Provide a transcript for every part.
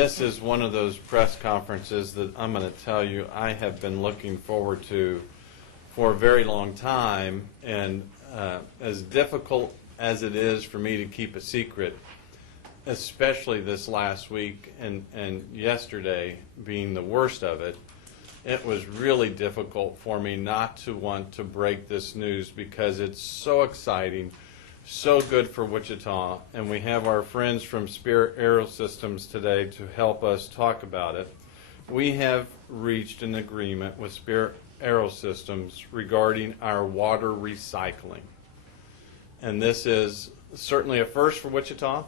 this is one of those press conferences that I'm going to tell you I have been looking forward to for a very long time, and as difficult as it is for me to keep a secret, especially this last week and yesterday being the worst of it, it was really difficult for me not to want to break this news because it's so exciting, so good for Wichita, and we have our friends from Spirit AeroSystems today to help us talk about it. We have reached an agreement with Spirit AeroSystems regarding our water recycling, and this is certainly a first for Wichita.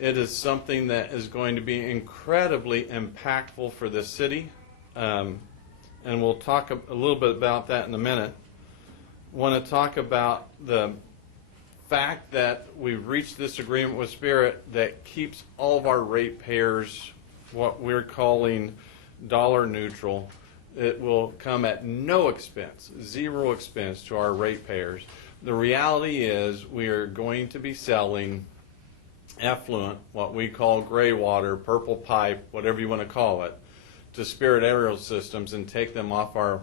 It is something that is going to be incredibly impactful for the city, and we'll talk a little bit about that in a minute. Want to talk about the fact that we've reached this agreement with Spirit that keeps all of our ratepayers what we're calling dollar neutral. It will come at no expense, zero expense to our ratepayers. The reality is we are going to be selling effluent, what we call gray water, purple pipe, whatever you want to call it, to Spirit AeroSystems and take them off our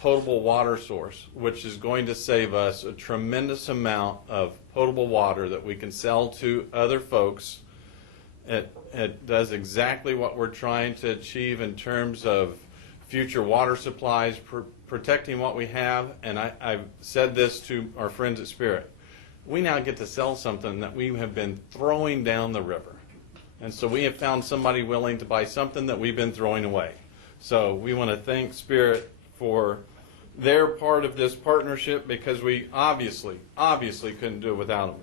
potable water source, which is going to save us a tremendous amount of potable water that we can sell to other folks. It does exactly what we're trying to achieve in terms of future water supplies, protecting what we have, and I've said this to our friends at Spirit. We now get to sell something that we have been throwing down the river. And so we have found somebody willing to buy something that we've been throwing away. So we want to thank Spirit for their part of this partnership, because we obviously couldn't do it without them.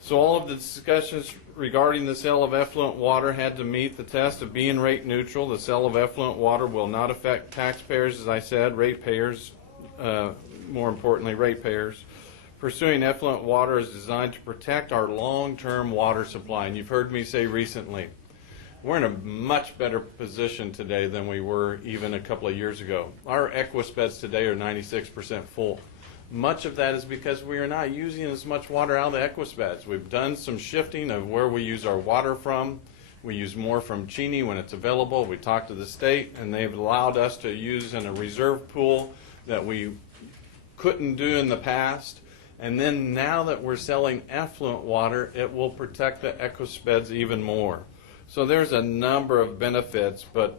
So all of the discussions regarding the sale of effluent water had to meet the test of being rate neutral. The sale of effluent water will not affect taxpayers, as I said, ratepayers, more importantly, ratepayers. Pursuing effluent water is designed to protect our long-term water supply. And you've heard me say recently, we're in a much better position today than we were even a couple of years ago. Our beds today are 96% full. Much of that is because we are not using as much water out of the beds. We've done some shifting of where we use our water from. We use more from Cheney when it's available. We talked to the state, and they've allowed us to use in a reserve pool that we couldn't do in the past. And then now that we're selling effluent water, it will protect the beds even more. So there's a number of benefits, but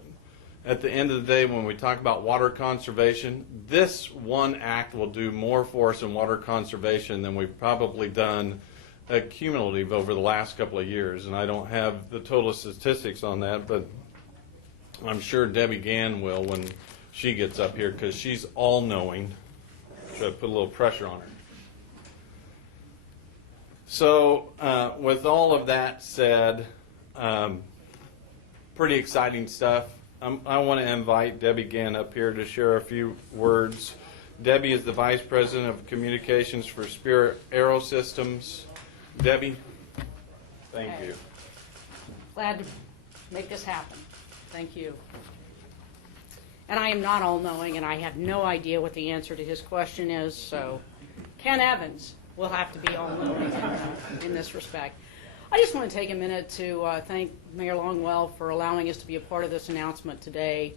at the end of the day, when we talk about water conservation, this one act will do more for us in water conservation than we've probably done cumulative over the last couple of years. And I don't have the total statistics on that, but I'm sure Debbie Gann will when she gets up here, because she's all-knowing. Should I put a little pressure on her? So with all of that said, pretty exciting stuff. I want to invite Debbie Gann up here to share a few words. Debbie is the Vice President of Communications for Spirit AeroSystems. Debbie, thank you. Glad to make this happen. Thank you. And I am not all-knowing, and I have no idea what the answer to his question is, so Ken Evans will have to be all-knowing in this respect. I just want to take a minute to thank Mayor Longwell for allowing us to be a part of this announcement today,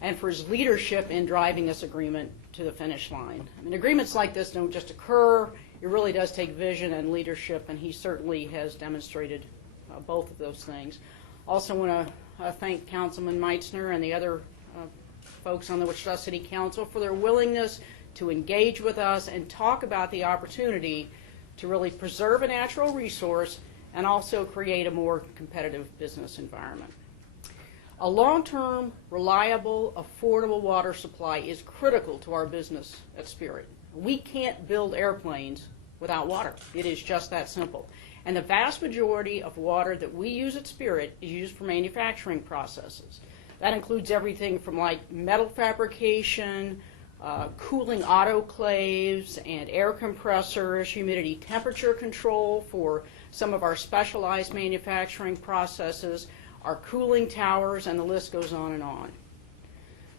and for his leadership in driving this agreement to the finish line. I mean, agreements like this don't just occur. It really does take vision and leadership, and he certainly has demonstrated both of those things. Also want to thank Councilman Meitzner and the other folks on the Wichita City Council for their willingness to engage with us and talk about the opportunity to really preserve a natural resource and also create a more competitive business environment. A long-term, reliable, affordable water supply is critical to our business at Spirit. We can't build airplanes without water. It is just that simple. And the vast majority of water that we use at Spirit is used for manufacturing processes. That includes everything from like metal fabrication, cooling autoclaves and air compressors, humidity temperature control for some of our specialized manufacturing processes, our cooling towers, and the list goes on and on.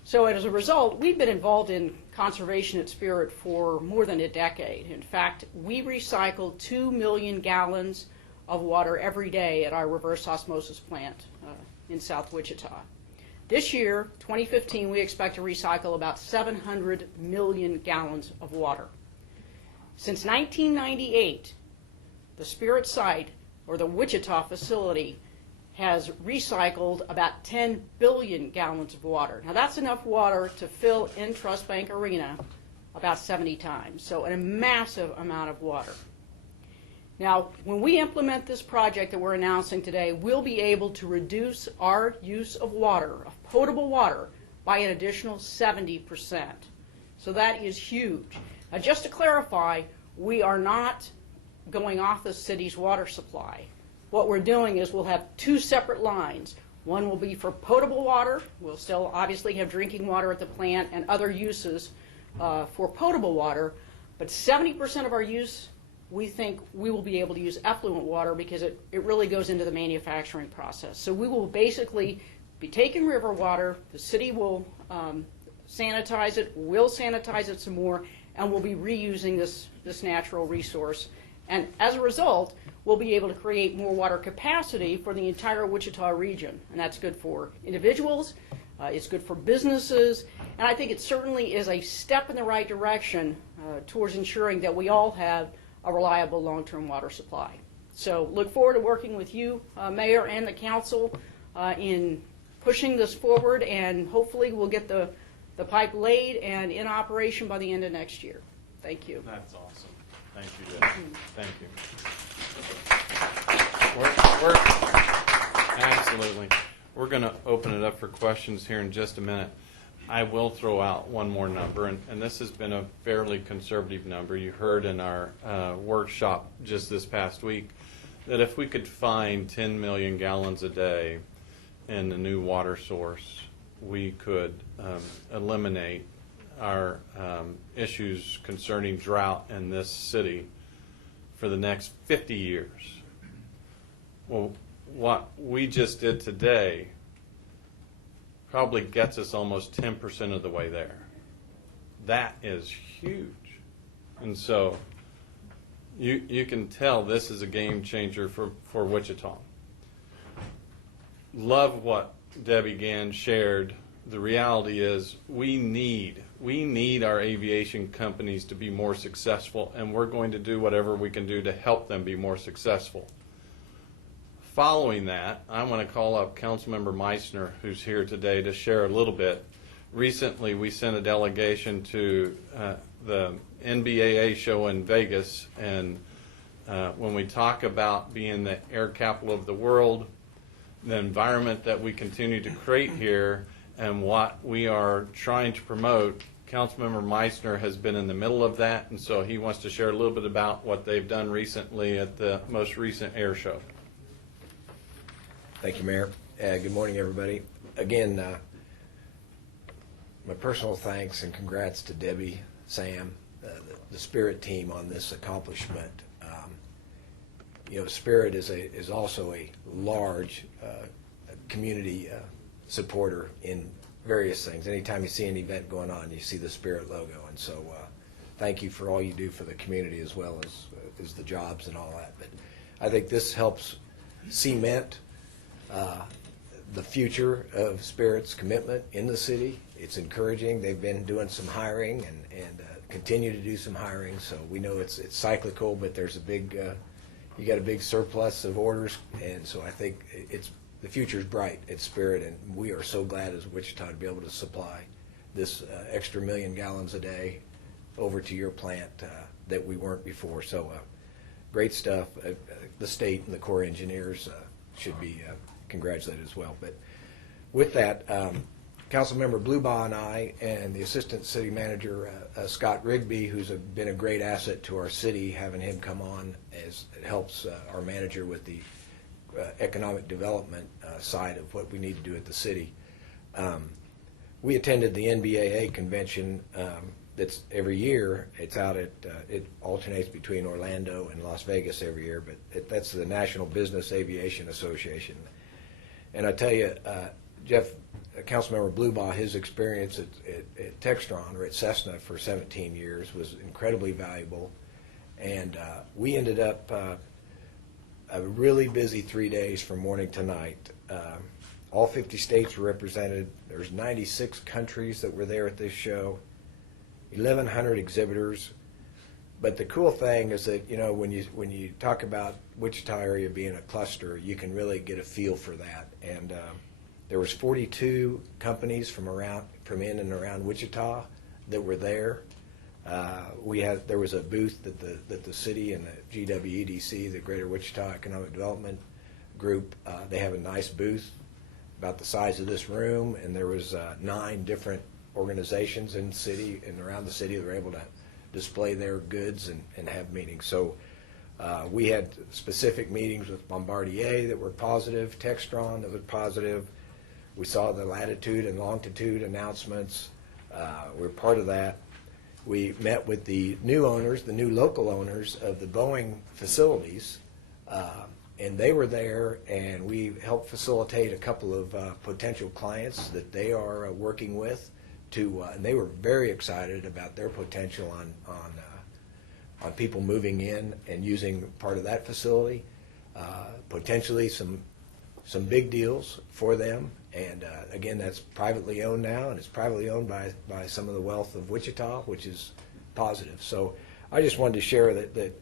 So as a result, we've been involved in conservation at Spirit for more than a decade. In fact, we recycle 2 million gallons of water every day at our reverse osmosis plant in South Wichita. This year, 2015, we expect to recycle about 700 million gallons of water. Since 1998, the Spirit site, or the Wichita facility, has recycled about 10 billion gallons of water. Now that's enough water to fill in Trust Bank Arena about 70 times, so a massive amount of water. Now, when we implement this project that we're announcing today, we'll be able to reduce our use of water, of potable water, by an additional 70%. So that is huge. Now, just to clarify, we are not going off the city's water supply. What we're doing is we'll have two separate lines. One will be for potable water. We'll still obviously have drinking water at the plant and other uses for potable water, but 70% of our use, we think we will be able to use effluent water because it really goes into the manufacturing process. So we will basically be taking river water, the city will sanitize it, we'll sanitize it some more, and we'll be reusing this natural resource. And as a result, we'll be able to create more water capacity for the entire Wichita region. And that's good for individuals, it's good for businesses, and I think it certainly is a step in the right direction towards ensuring that we all have a reliable long-term water supply. So look forward to working with you, Mayor, and the council in pushing this forward, and hopefully we'll get the pipe laid and in operation by the end of next year. Thank you. That's awesome. Thank you, Deb. Thank you. Absolutely. We're going to open it up for questions here in just a minute. I will throw out one more number, and this has been a fairly conservative number. You heard in our workshop just this past week that if we could find 10 million gallons a day in the new water source, we could eliminate our issues concerning drought in this city for the next 50 years. Well, what we just did today probably gets us almost 10% of the way there. That is huge. And so you can tell this is a game changer for Wichita. Love what Debbie Gann shared. The reality is we need our aviation companies to be more successful, and we're going to do whatever we can do to help them be more successful. Following that, I want to call up Councilmember Meissner, who's here today, to share a little bit. Recently, we sent a delegation to the NBAA show in Vegas, and when we talk about being the air capital of the world, the environment that we continue to create here, and what we are trying to promote, Councilmember Meissner has been in the middle of that, and so he wants to share a little bit about what they've done recently at the most recent air show. Thank you, Mayor. Good morning, everybody. Again, my personal thanks and congrats to Debbie, Sam, the Spirit team on this accomplishment. Spirit is also a large community supporter in various things. Anytime you see an event going on, you see the Spirit logo, and so thank you for all you do for the community as well as the jobs and all that. But I think this helps cement the future of Spirit's commitment in the city. It's encouraging. They've been doing some hiring and continue to do some hiring. So we know it's cyclical, but there's a big you got a big surplus of orders, and so I think the future is bright at Spirit, and we are so glad as Wichita to be able to supply this extra 1 million gallons a day over to your plant that we weren't before. So great stuff. The state and the Corps engineers should be congratulated as well. But with that, Councilmember Blubaugh and I and the Assistant City Manager Scott Rigby, who's been a great asset to our city, having him come on as it helps our manager with the economic development side of what we need to do at the city. We attended the NBAA convention that's every year. It's out at, it alternates between Orlando and Las Vegas every year, but that's the National Business Aviation Association. And I tell you, Jeff, Councilmember Blubaugh, his experience at Textron or at Cessna for 17 years was incredibly valuable. And we ended up a really busy 3 days from morning to night. All 50 states were represented. There's 96 countries that were there at this show, 1,100 exhibitors. But the cool thing is that, you know, when you talk about Wichita area being a cluster, you can really get a feel for that. And there was 42 companies from in and around Wichita that were there. There was a booth that the city and the GWEDC, the Greater Wichita Economic Development Group, they have a nice booth about the size of this room, and there was 9 different organizations in the city and around the city that were able to display their goods and have meetings. So we had specific meetings with Bombardier that were positive, Textron that was positive. We saw the latitude and longitude announcements. We're part of that. We met with the new owners, the new local owners of the Boeing facilities, and they were there, and we helped facilitate a couple of potential clients that they are working with. And they were very excited about their potential on people moving in and using part of that facility. Potentially some big deals for them. And again, that's privately owned now, and it's privately owned by some of the wealth of Wichita, which is positive. So I just wanted to share that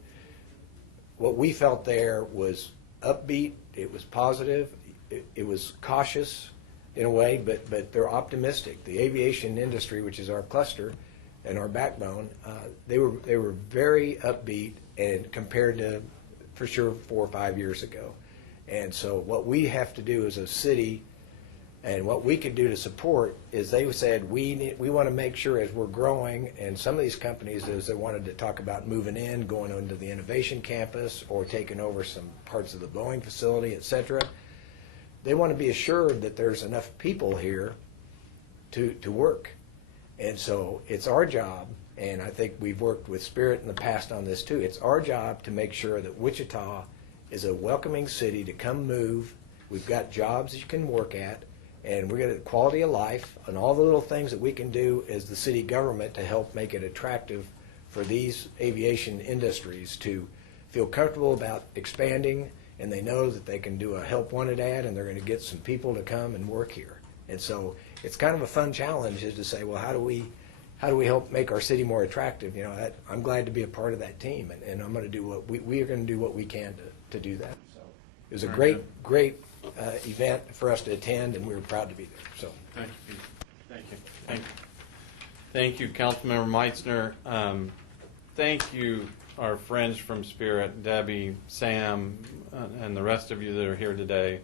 what we felt there was upbeat, it was positive, it was cautious in a way, but they're optimistic. The aviation industry, which is our cluster and our backbone, they were very upbeat and compared to, for sure, 4 or 5 years ago. And so what we have to do as a city, and what we could do to support, is they said we want to make sure as we're growing, and some of these companies, as they wanted to talk about moving in, going into the innovation campus, or taking over some parts of the Boeing facility, et cetera, they want to be assured that there's enough people here to work. And so it's our job, and I think we've worked with Spirit in the past on this too, it's our job to make sure that Wichita is a welcoming city to come move. We've got jobs that you can work at, and we're going to quality of life and all the little things that we can do as the city government to help make it attractive for these aviation industries to feel comfortable about expanding, and they know that they can do a help wanted ad, and they're going to get some people to come and work here. And so it's kind of a fun challenge, is to say, well, how do we help make our city more attractive? You know, I'm glad to be a part of that team, and I'm going to do what we are going to do what we can to do that. So it was a great event for us to attend, and we were proud to be there. So thank you, Pete. Thank you. Thank you, Councilmember Meitzner. Thank you, our friends from Spirit, Debbie, Sam, and the rest of you that are here today.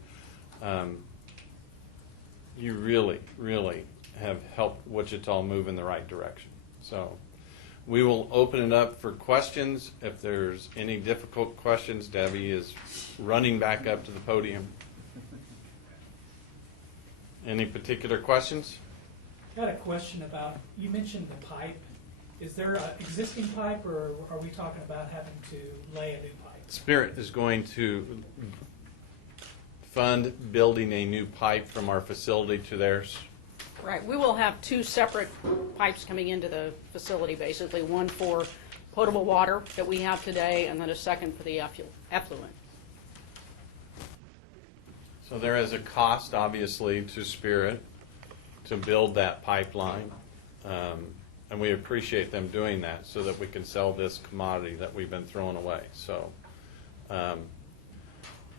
You really, really have helped Wichita move in the right direction. So we will open it up for questions. If there's any difficult questions, Debbie is running back up to the podium. Any particular questions? I got a question about, you mentioned the pipe. Is there an existing pipe, or are we talking about having to lay a new pipe? Spirit is going to fund building a new pipe from our facility to theirs. Right, we will have 2 separate pipes coming into the facility, basically, one for potable water that we have today, and then a second for the effluent. So there is a cost, obviously, to Spirit to build that pipeline, and we appreciate them doing that so that we can sell this commodity that we've been throwing away. So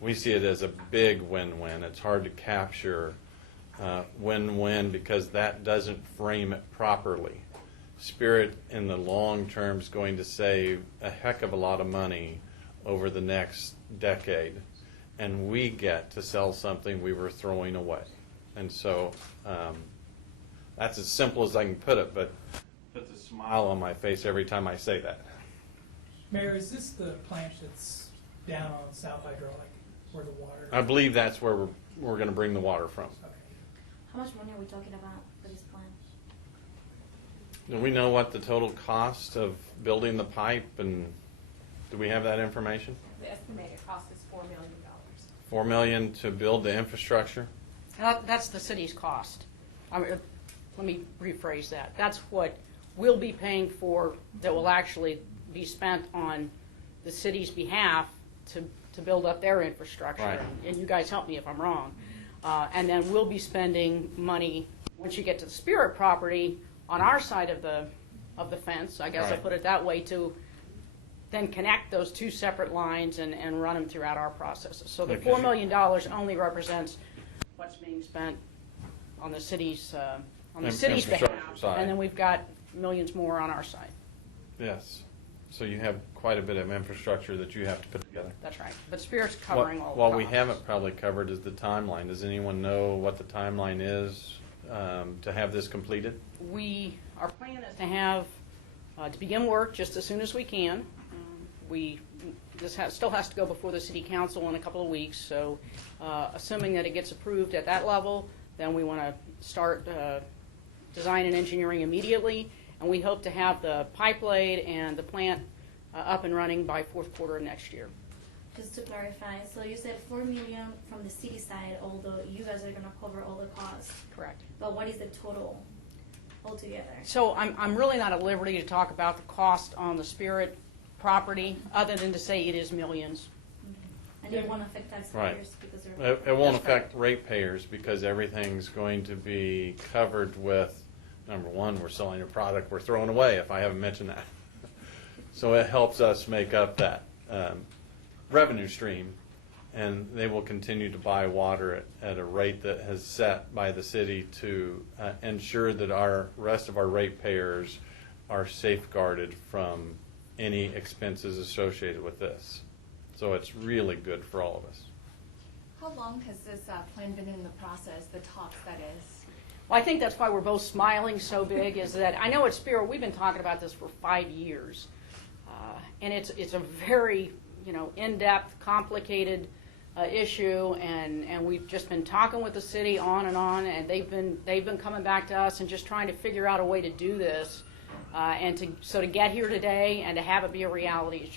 we see it as a big win-win. It's hard to capture win-win because that doesn't frame it properly. Spirit in the long term is going to save a heck of a lot of money over the next decade, and we get to sell something we were throwing away. And so that's as simple as I can put it, but puts a smile on my face every time I say that. Mayor, is this the plant that's down on South Hydraulic, where the water? I believe that's where we're going to bring the water from. Okay. How much money are we talking about for this plant? Do we know what the total cost of building the pipe, and do we have that information? The estimated cost is $4 million. $4 million to build the infrastructure? That's the city's cost. Let me rephrase that. That's what we'll be paying for that will actually be spent on the city's behalf to to build up their infrastructure. Right. And you guys help me if I'm wrong. And then we'll be spending money, once you get to the Spirit property, on our side of the fence, I guess I Right. put it that way, to then connect those two separate lines and run them throughout our processes. So the Because $4 million only represents what's being spent on the city's behalf. Infrastructure side. And then we've got millions more on our side. Yes. So you have quite a bit of infrastructure that you have to put together. That's right. But Spirit's covering all the What we costs. haven't probably covered is the timeline. Does anyone know what the timeline is to have this completed? Our plan is to have, to begin work just as soon as we can. Still has to go before the city council in a couple of weeks, so assuming that it gets approved at that level, then we want to start design and engineering immediately, and we hope to have the pipe laid and the plant up and running by fourth quarter of next year. Just to clarify, so you said 4 million from the city side, although you guys are gonna cover all the costs. Correct. But what is the total altogether? So I'm really not at liberty to talk about the cost on the Spirit property, other than to say it is millions. And it won't affect taxpayers because they're. It won't That's affect ratepayers because everything's going to be covered with, number one, we're selling a product we're throwing away, if I haven't mentioned that. So it helps us make up that revenue stream, and they will continue to buy water at a rate that is set by the city to ensure that our rest of our ratepayers are safeguarded from any expenses associated with this. So it's really good for all of us. How long has this plan been in the process, the talks that is? Well, I think that's why we're both smiling so big, is that I know at Spirit, we've been talking about this for 5 years. And it's a very, in-depth, complicated issue, and we've just been talking with the city on, and they've been coming back to us and just trying to figure out a way to do this. And to get here today and to have it be a reality is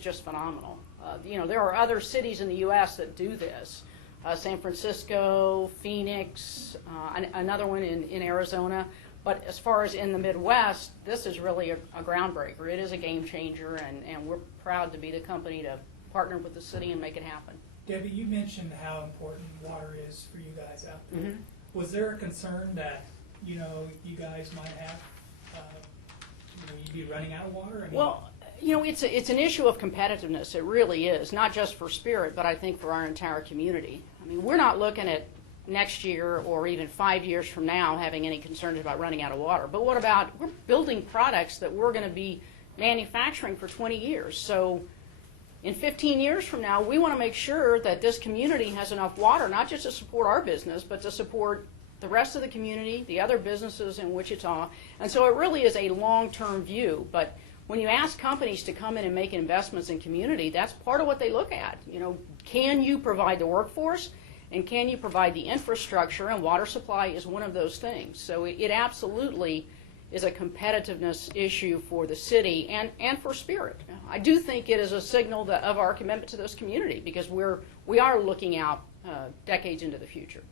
just phenomenal. There are other cities in the U.S. that do this. San Francisco, Phoenix, another one in Arizona. But as far as in the Midwest, this is really a groundbreaker. It is a game changer, and we're proud to be the company to partner with the city and make it happen. Debbie, you mentioned how important water is for you guys out there. Mhm. Was there a concern that, you guys might have, you'd be running out of water? I mean, Well, it's an issue of competitiveness. It really is, not just for Spirit, but I think for our entire community. I mean, we're not looking at next year or even 5 years from now having any concerns about running out of water. But what about, we're building products that we're going to be manufacturing for 20 years. So in 15 years from now, we want to make sure that this community has enough water, not just to support our business, but to support the rest of the community, the other businesses in Wichita. And so it really is a long-term view. But when you ask companies to come in and make investments in community, that's part of what they look at. Can you provide the workforce, and can you provide the infrastructure? And water supply is one of those things. So it absolutely is a competitiveness issue for the city and for Spirit. I do think it is a signal of our commitment to this community, because we are looking out decades into the future.